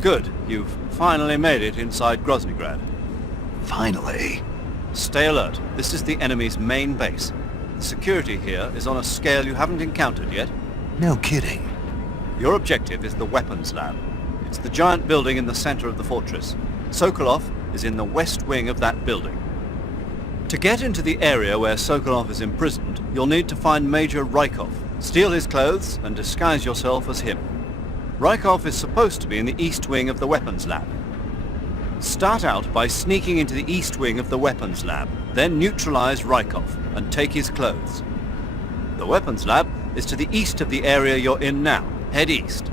Good. You've finally made it inside Groznygrad. Finally. Stay alert. This is the enemy's main base. The security here is on a scale you haven't encountered yet. No kidding. Your objective is the weapons lab. It's the giant building in the center of the fortress. Sokolov is in the west wing of that building. To get into the area where Sokolov is imprisoned, you'll need to find Major Rykov, steal his clothes, and disguise yourself as him. Rykov is supposed to be in the east wing of the weapons lab. Start out by sneaking into the east wing of the weapons lab, then neutralize Rykov and take his clothes. The weapons lab is to the east of the area you're in now. Head east.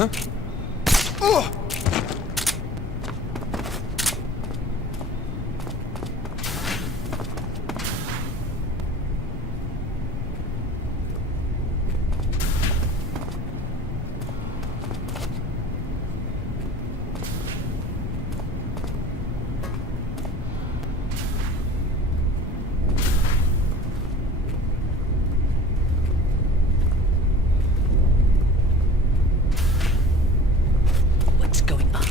What's going on?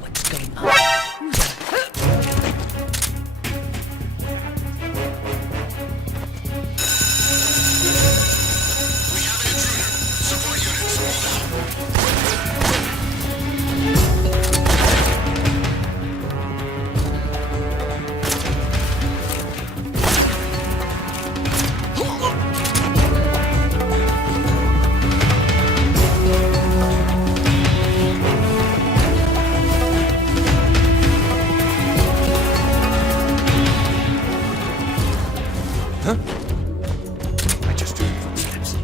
What's going on? We have an intruder. Support units, move out. I just heard footsteps.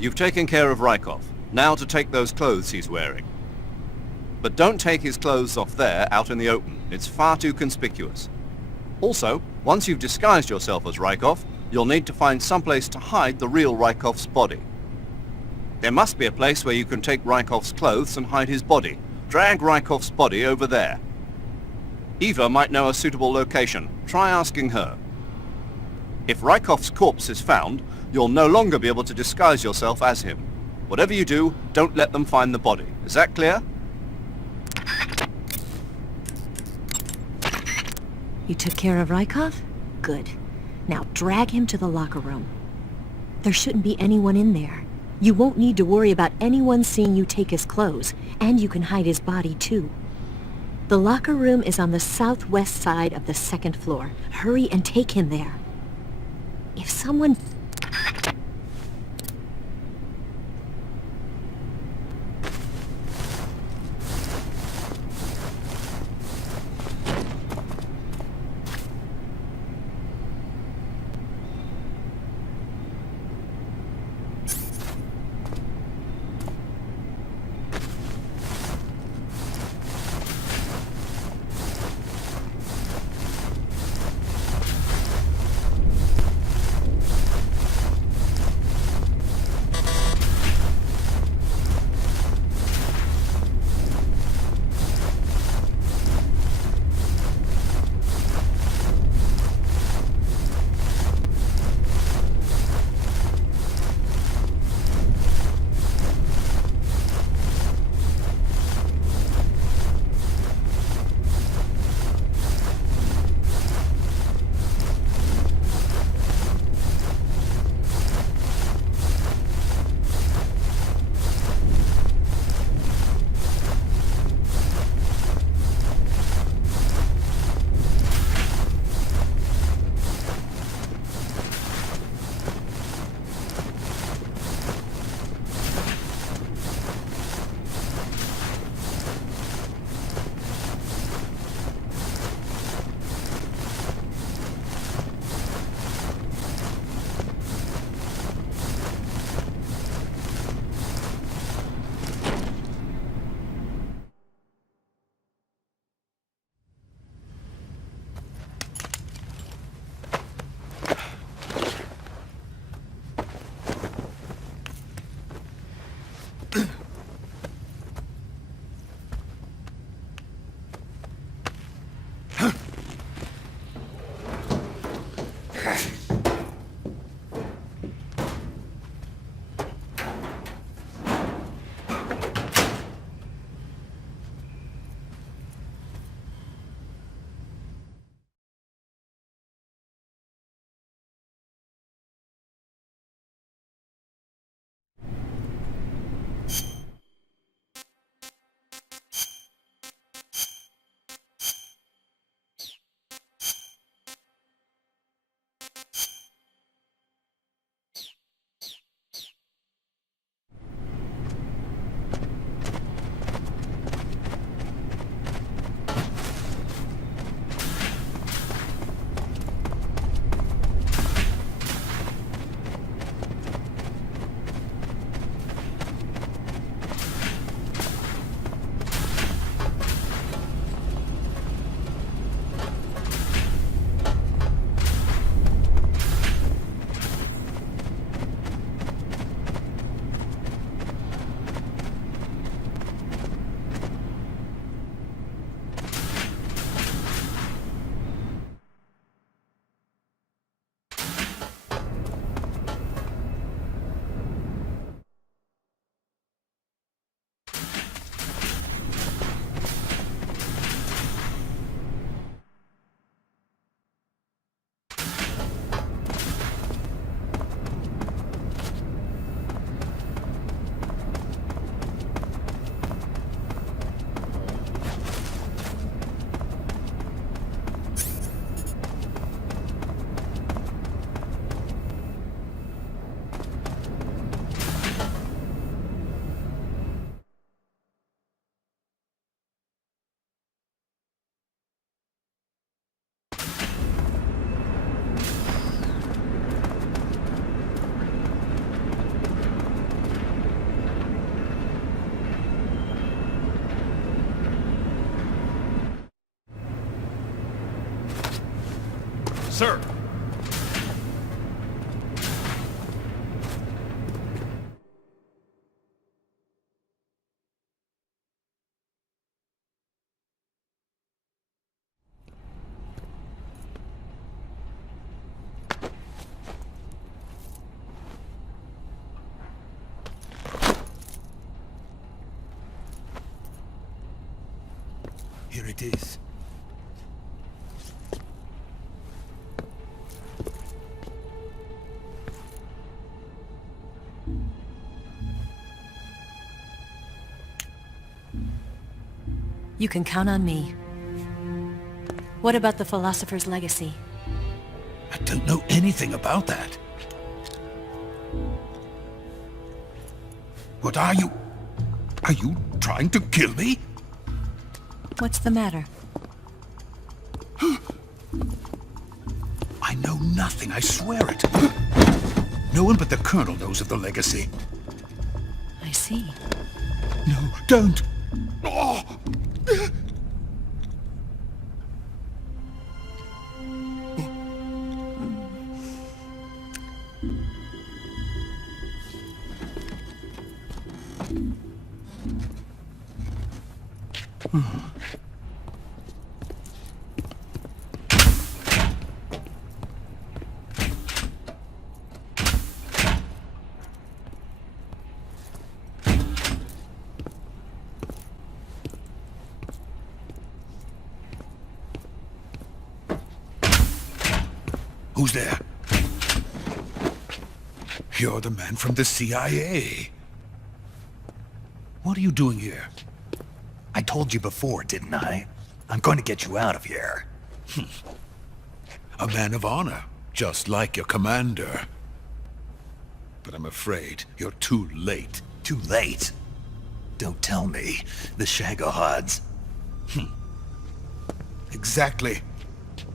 You've taken care of Rykov. Now to take those clothes he's wearing. But don't take his clothes off there out in the open. It's far too conspicuous. Also, once you've disguised yourself as Rykov, you'll need to find someplace to hide the real Rykov's body. There must be a place where you can take Rykov's clothes and hide his body. Drag Rykov's body over there. Eva might know a suitable location. Try asking her. If Rykov's corpse is found, you'll no longer be able to disguise yourself as him. Whatever you do, don't let them find the body. Is that clear? You took care of Rykov? Good. Now drag him to the locker room. There shouldn't be anyone in there. You won't need to worry about anyone seeing you take his clothes, and you can hide his body too. The locker room is on the southwest side of the second floor. Hurry and take him there. If someone... sir. Here it is. You can count on me. What about the philosopher's legacy? I don't know anything about that. What are you? Are you trying to kill me? What's the matter? I know nothing, I swear it. No one but the Colonel knows of the legacy. I see. No, don't! Oh. Who's there? You're the man from the CIA. What are you doing here? I told you before, didn't I? I'm going to get you out of here. A man of honor, just like your commander. But I'm afraid you're too late. Too late. Don't tell me. The Shagohods. Exactly.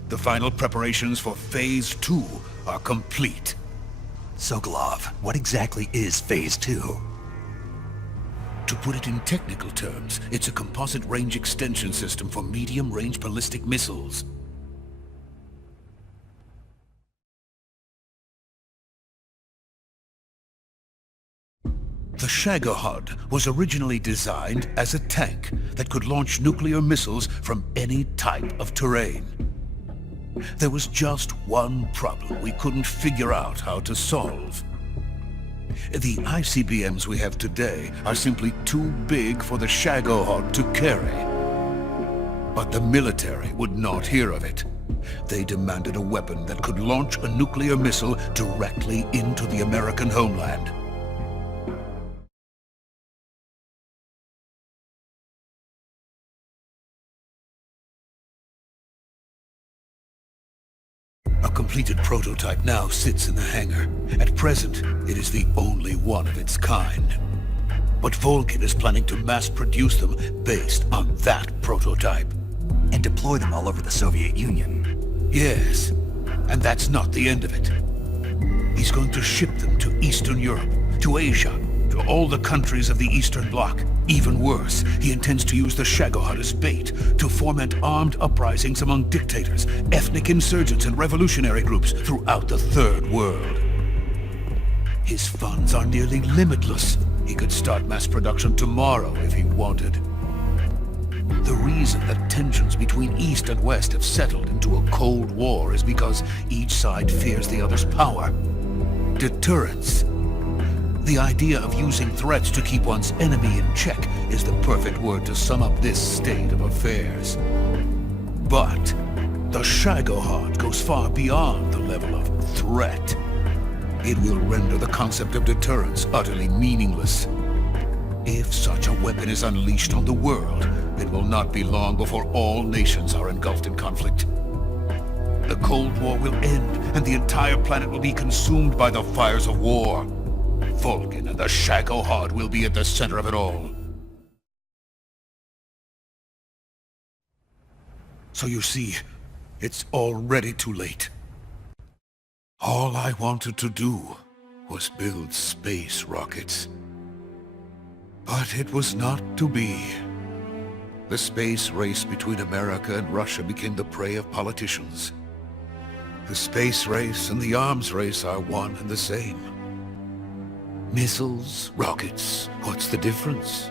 The final preparations for Phase 2 are complete. Sokolov, what exactly is Phase 2? To put it in technical terms, it's a composite range extension system for medium-range ballistic missiles. The Shagohod was originally designed as a tank that could launch nuclear missiles from any type of terrain. There was just one problem we couldn't figure out how to solve. The ICBMs we have today are simply too big for the Shagohod to carry. But the military would not hear of it. They demanded a weapon that could launch a nuclear missile directly into the American homeland. A completed prototype now sits in the hangar. At present, it is the only one of its kind. But Volgin is planning to mass-produce them based on that prototype. And deploy them all over the Soviet Union. Yes, and that's not the end of it. He's going to ship them to Eastern Europe, to Asia, to all the countries of the Eastern Bloc. Even worse, he intends to use the Shagohod as bait to foment armed uprisings among dictators, ethnic insurgents, and revolutionary groups throughout the Third World. His funds are nearly limitless. He could start mass production tomorrow if he wanted. The reason that tensions between East and West have settled into a Cold War is because each side fears the other's power. Deterrence. The idea of using threats to keep one's enemy in check is the perfect word to sum up this state of affairs. But the Shagohod goes far beyond the level of threat. It will render the concept of deterrence utterly meaningless. If such a weapon is unleashed on the world, it will not be long before all nations are engulfed in conflict. The Cold War will end, and the entire planet will be consumed by the fires of war. Volgin and the Shagohod will be at the center of it all. So you see, it's already too late. All I wanted to do was build space rockets. But it was not to be. The space race between America and Russia became the prey of politicians. The space race and the arms race are one and the same. Missiles, rockets, what's the difference?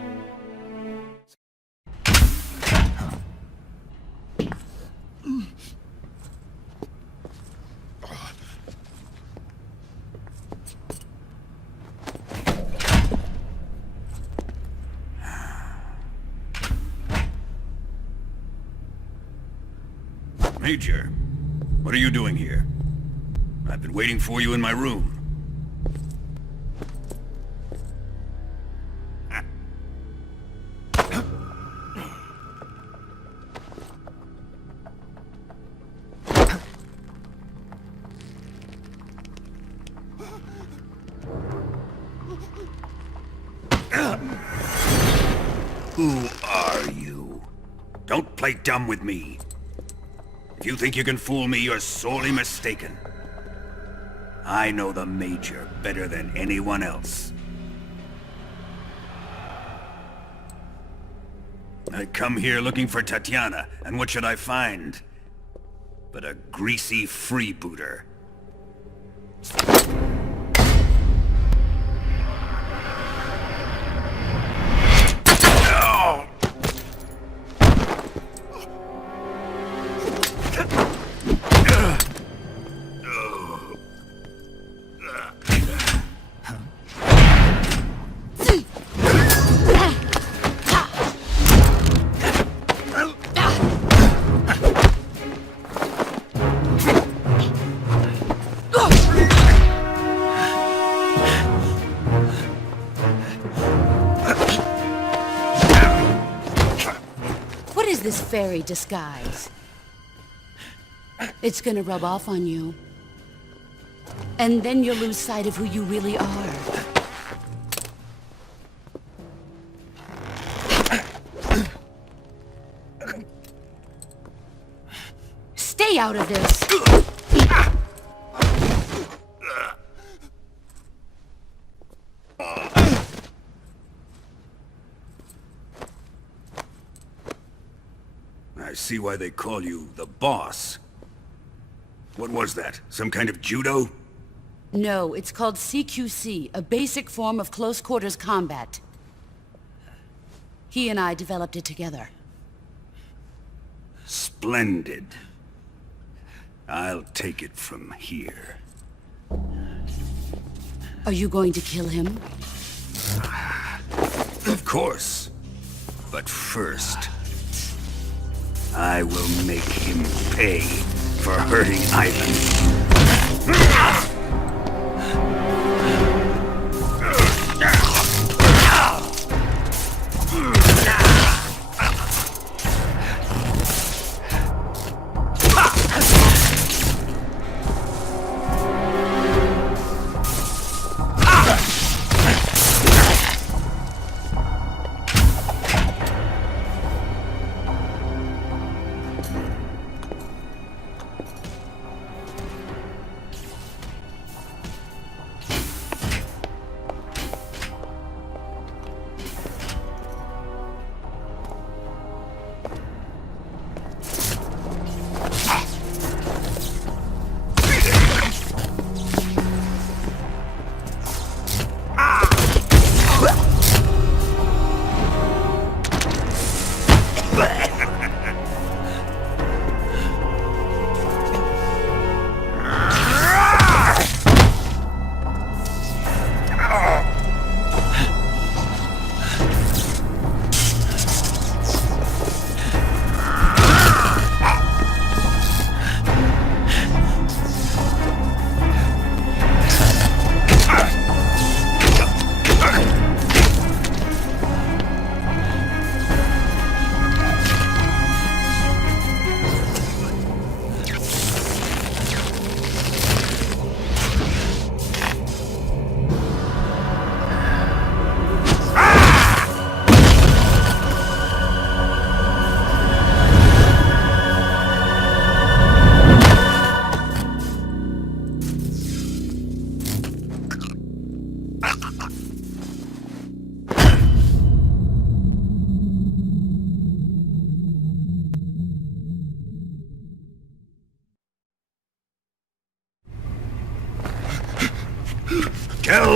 Major, what are you doing here? I've been waiting for you in my room. Who are you? Don't play dumb with me. If you think you can fool me, you're sorely mistaken. I know the Major better than anyone else. I come here looking for Tatiana, and what should I find? But a greasy freebooter. This fairy disguise. It's gonna rub off on you. And then you'll lose sight of who you really are. Stay out of this! I see why they call you the boss. What was that? Some kind of judo? No, it's called CQC, a basic form of close quarters combat. He and I developed it together. Splendid. I'll take it from here. Are you going to kill him? Of course. But first, I will make him pay for hurting Ivan.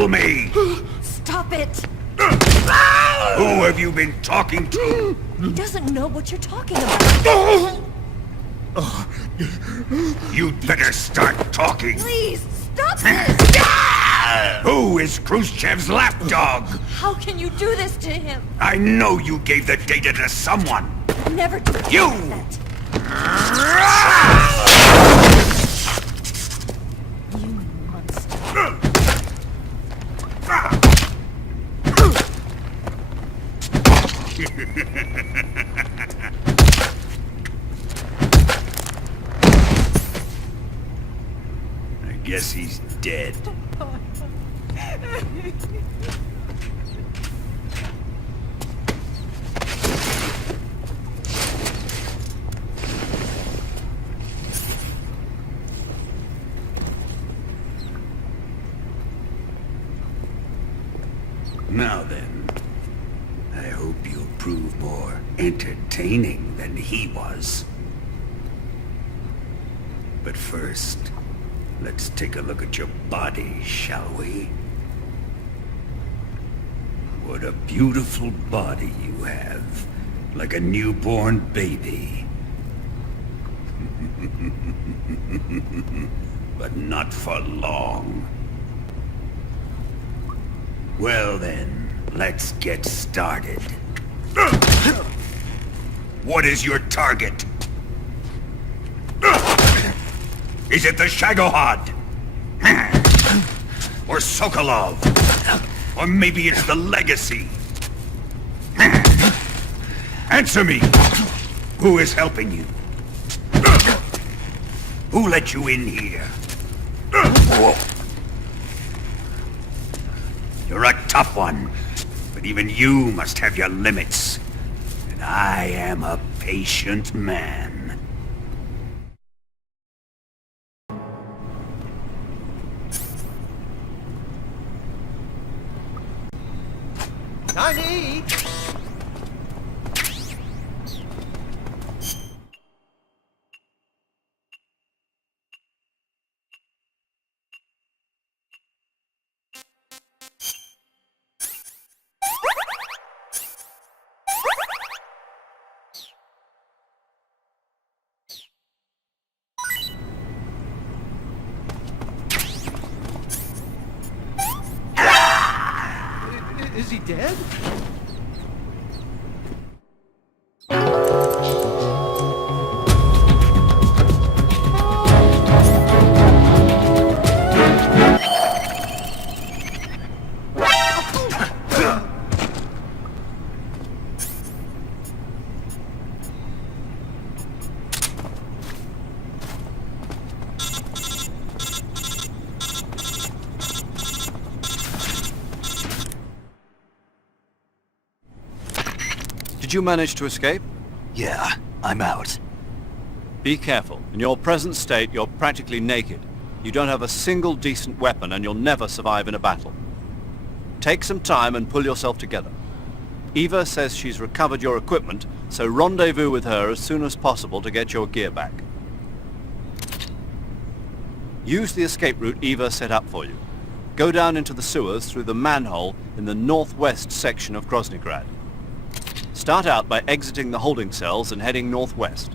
kill me! Stop it! Who have you been talking to? He doesn't know what you're talking about. You'd better start talking. Please, stop this! Who is Khrushchev's lapdog? How can you do this to him? I know you gave the data to someone. Never do You! that. You monster. I guess he's dead. Now then, I hope you'll prove more entertaining than he was. But first, let's take a look at your body, shall we? What a beautiful body you have, like a newborn baby. But not for long. Well then, let's get started. What is your target? Is it the Shagohod? Or Sokolov? Or maybe it's the Legacy? Answer me! Who is helping you? Who let you in here? You're a tough one, but even you must have your limits. And I am a patient man. Time to eat! Is he dead? Did you manage to escape? Yeah, I'm out. Be careful. In your present state, you're practically naked. You don't have a single decent weapon, and you'll never survive in a battle. Take some time and pull yourself together. Eva says she's recovered your equipment, so rendezvous with her as soon as possible to get your gear back. Use the escape route Eva set up for you. Go down into the sewers through the manhole in the northwest section of Groznygrad. Start out by exiting the holding cells and heading northwest.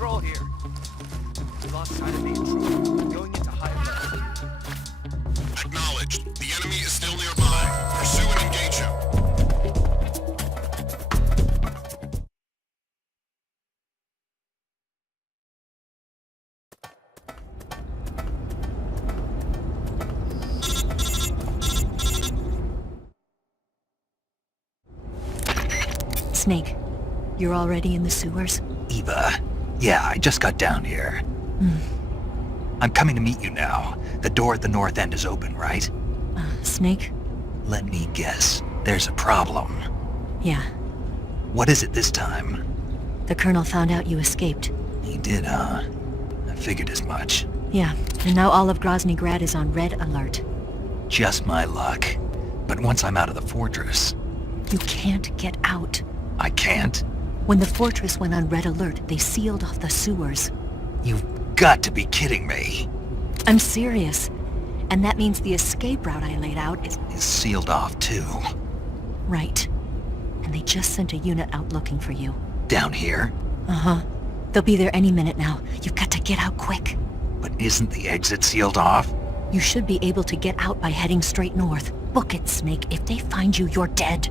patrol here. We lost sight of the intruder. Going into high alert. Acknowledged. The enemy is still nearby. Pursue and engage him. Snake, you're already in the sewers? Eva. Yeah, I just got down here. I'm coming to meet you now. The door at the north end is open, right? Snake? Let me guess. There's a problem. Yeah. What is it this time? The Colonel found out you escaped. He did, huh? I figured as much. Yeah, and now all of Grozny Grad is on red alert. Just my luck. But once I'm out of the fortress... You can't get out. I can't? When the fortress went on red alert, they sealed off the sewers. You've got to be kidding me. I'm serious. And that means the escape route I laid out is... Is sealed off, too. Right. And they just sent a unit out looking for you. Down here? Uh-huh. They'll be there any minute now. You've got to get out quick. But isn't the exit sealed off? You should be able to get out by heading straight north. Book it, Snake. If they find you, you're dead.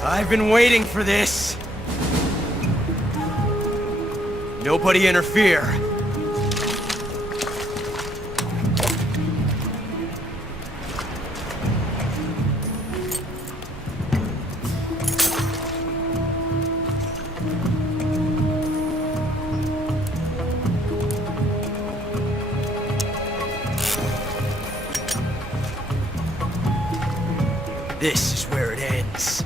I've been waiting for this. Nobody interfere. This is where it ends.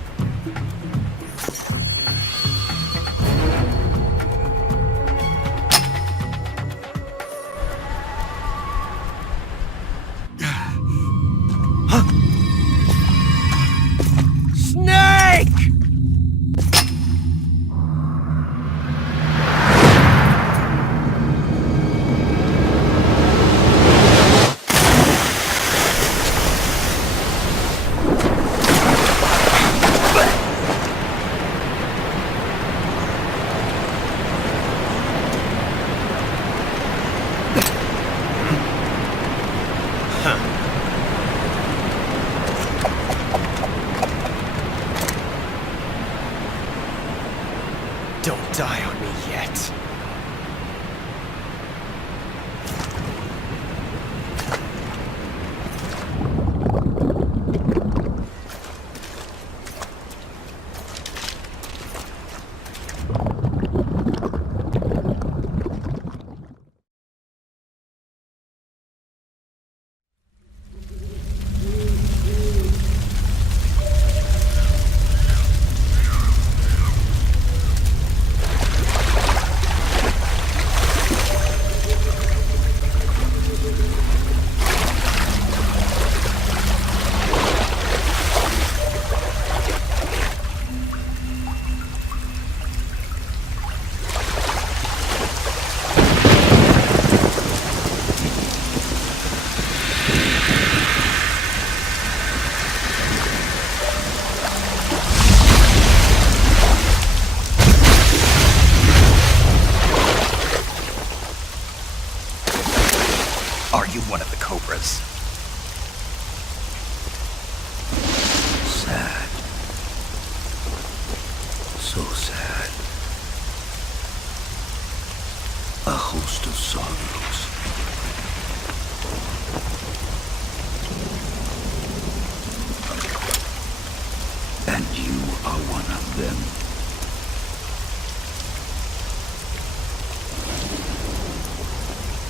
Don't die on me yet. Are you one of the Cobras? Sad. So sad. A host of sorrows. And you are one of them.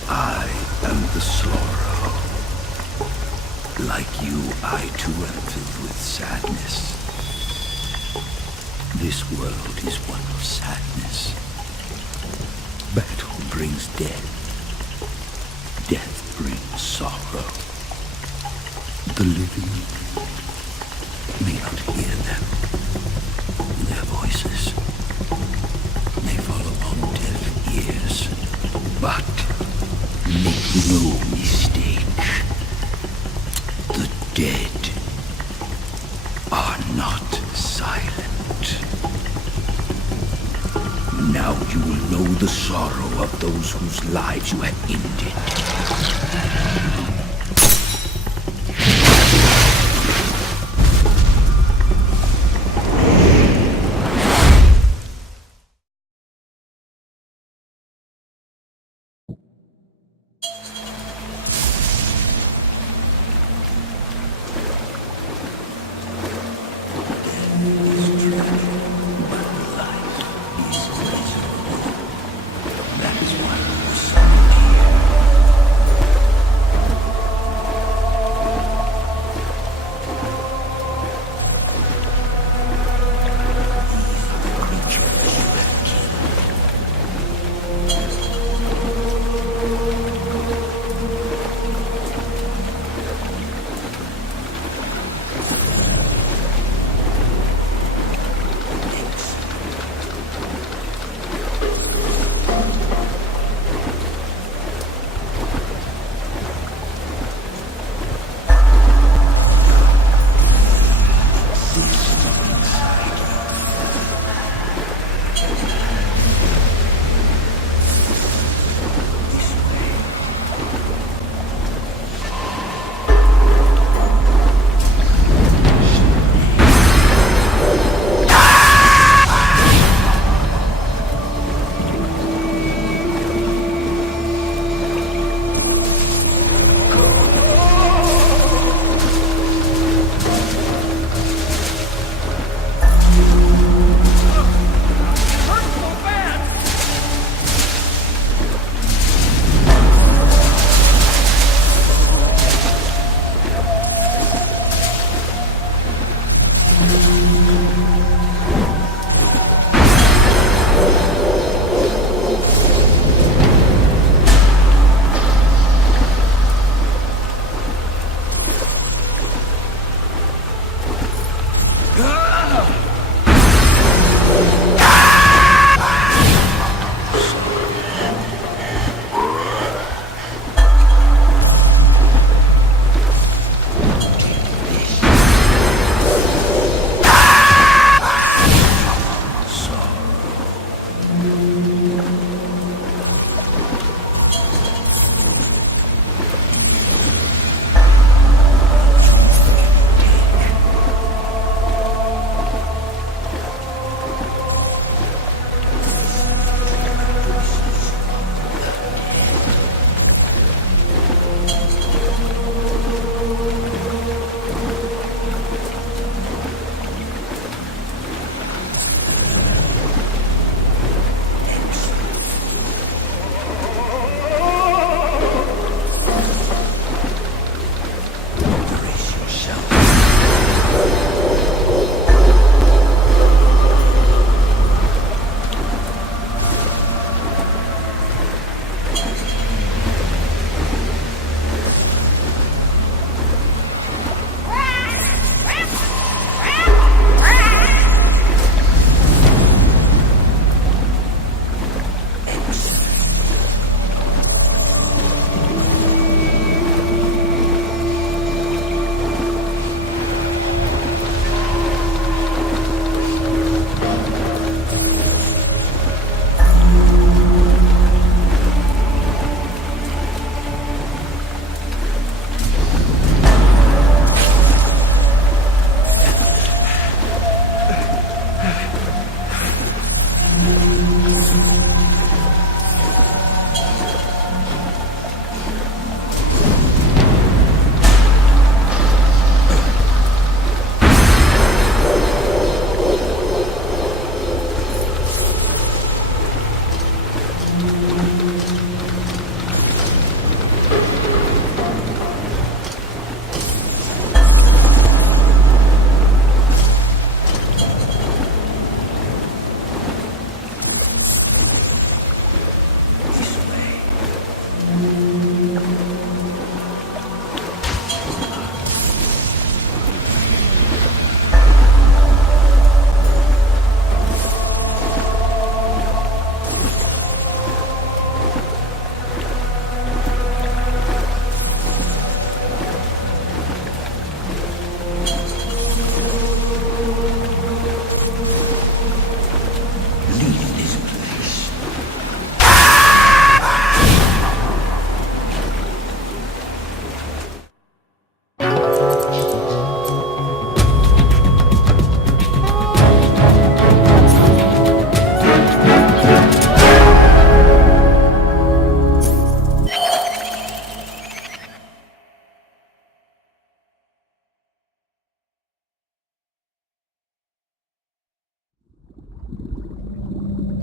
I am the sorrow. Like you, I too am filled with sadness. This world is one of sadness. Battle brings death. Death brings sorrow. The living may not hear them. Their voices may fall upon deaf ears. But make no mistake, the dead are not silent. Now you will know the sorrow of those whose lives you have ended.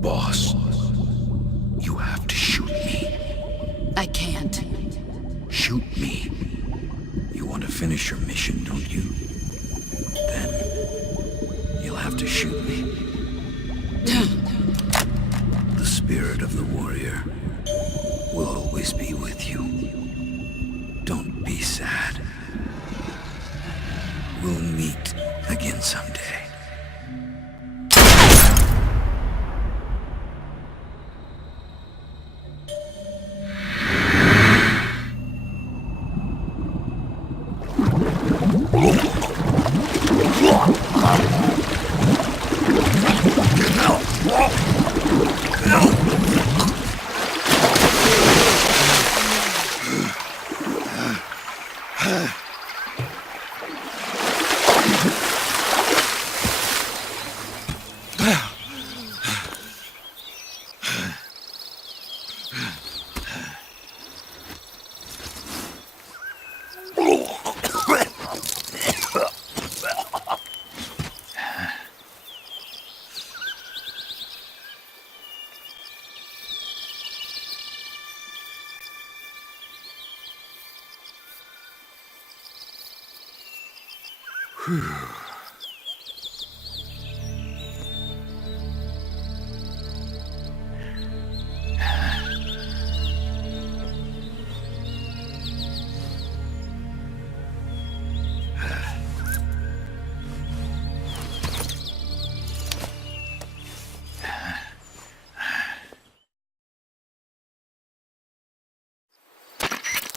Boss, you have to shoot me. I can't. Shoot me. You want to finish your mission, don't you? Then you'll have to shoot me. The spirit of the warrior will always be with you. Don't be sad. We'll meet again someday.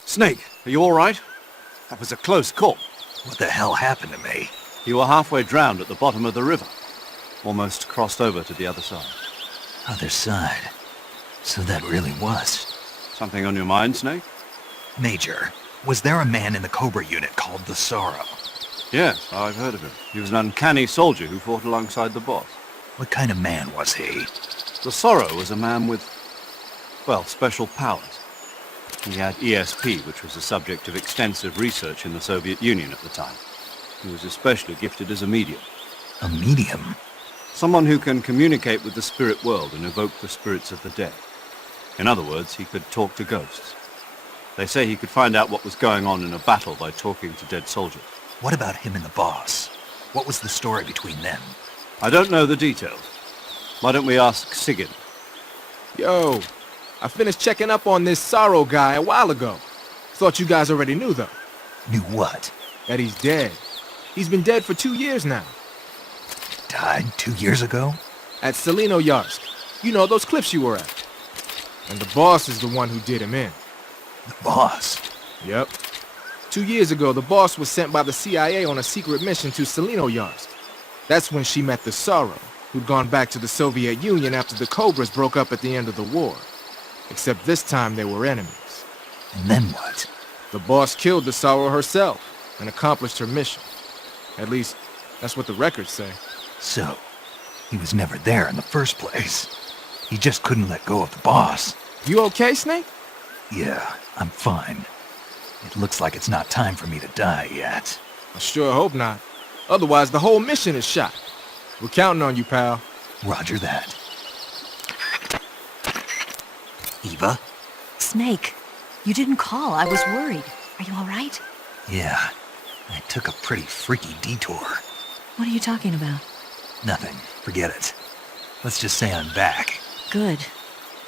Snake, are you all right? That was a close call. What the hell happened to me? You were halfway drowned at the bottom of the river. Almost crossed over to the other side. Other side. So that really was. Something on your mind, Snake? Major, was there a man in the Cobra unit called the Sorrow? Yes, I've heard of him. He was an uncanny soldier who fought alongside the boss. What kind of man was he? The Sorrow was a man with, well, special powers. He had ESP, which was the subject of extensive research in the Soviet Union at the time. He was especially gifted as a medium. A medium? Someone who can communicate with the spirit world and evoke the spirits of the dead. In other words, he could talk to ghosts. They say he could find out what was going on in a battle by talking to dead soldiers. What about him and the boss? What was the story between them? I don't know the details. Why don't we ask Sigurd? Yo, I finished checking up on this Sorrow guy a while ago. Thought you guys already knew, though. Knew what? That he's dead. He's been dead for 2 years now. Died 2 years ago? At Selino-Yarsk. You know, those cliffs you were at. And the boss is the one who did him in. The boss? Yep. 2 years ago, the boss was sent by the CIA on a secret mission to Selino-Yarsk. That's when she met the Sorrow, who'd gone back to the Soviet Union after the Cobras broke up at the end of the war. Except this time they were enemies. And then what? The boss killed the Sorrow herself and accomplished her mission. At least, that's what the records say. So, he was never there in the first place. He just couldn't let go of the boss. You okay, Snake? Yeah, I'm fine. It looks like it's not time for me to die yet. I sure hope not. Otherwise, the whole mission is shot. We're counting on you, pal. Roger that. Eva? Snake, you didn't call. I was worried. Are you all right? Yeah, I took a pretty freaky detour. What are you talking about? Nothing. Forget it. Let's just say I'm back. Good.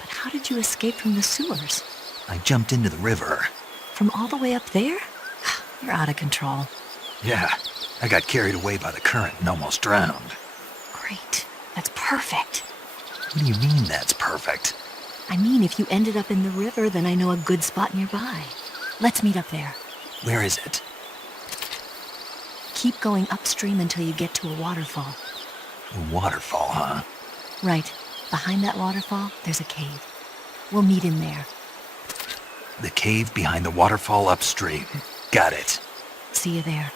But how did you escape from the sewers? I jumped into the river. From all the way up there? You're out of control. Yeah, I got carried away by the current and almost drowned. Great. That's perfect. What do you mean that's perfect? I mean, if you ended up in the river, then I know a good spot nearby. Let's meet up there. Where is it? Keep going upstream until you get to a waterfall. A waterfall, huh? Right. Behind that waterfall, there's a cave. We'll meet in there. The cave behind the waterfall upstream. Got it. See you there.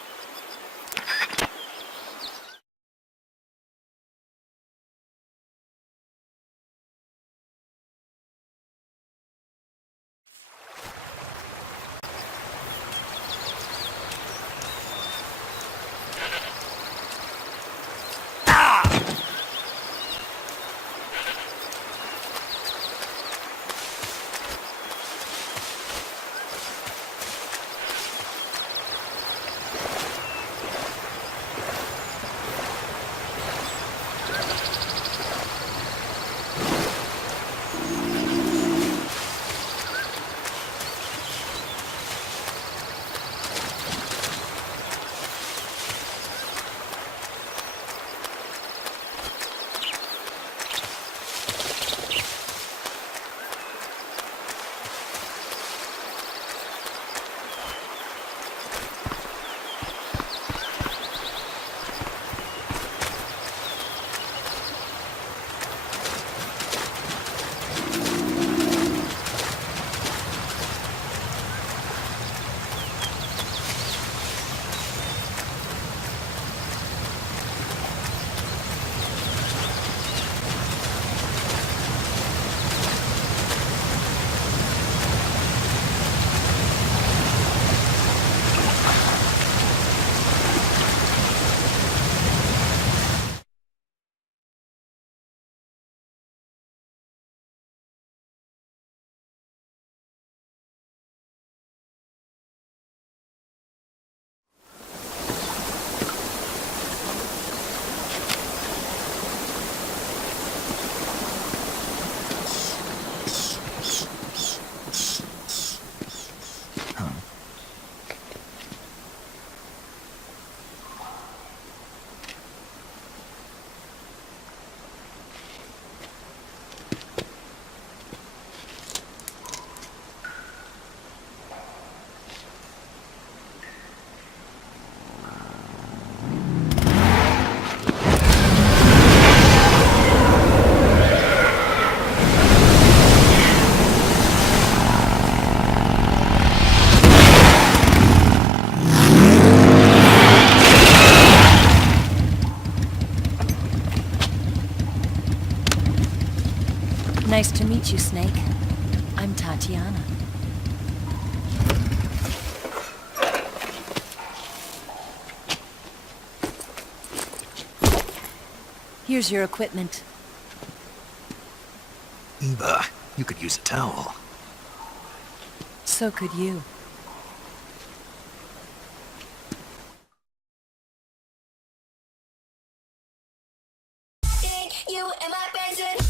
Nice to meet you, Snake. I'm Tatiana. Here's your equipment. Eva, you could use a towel. So could you. You and my present.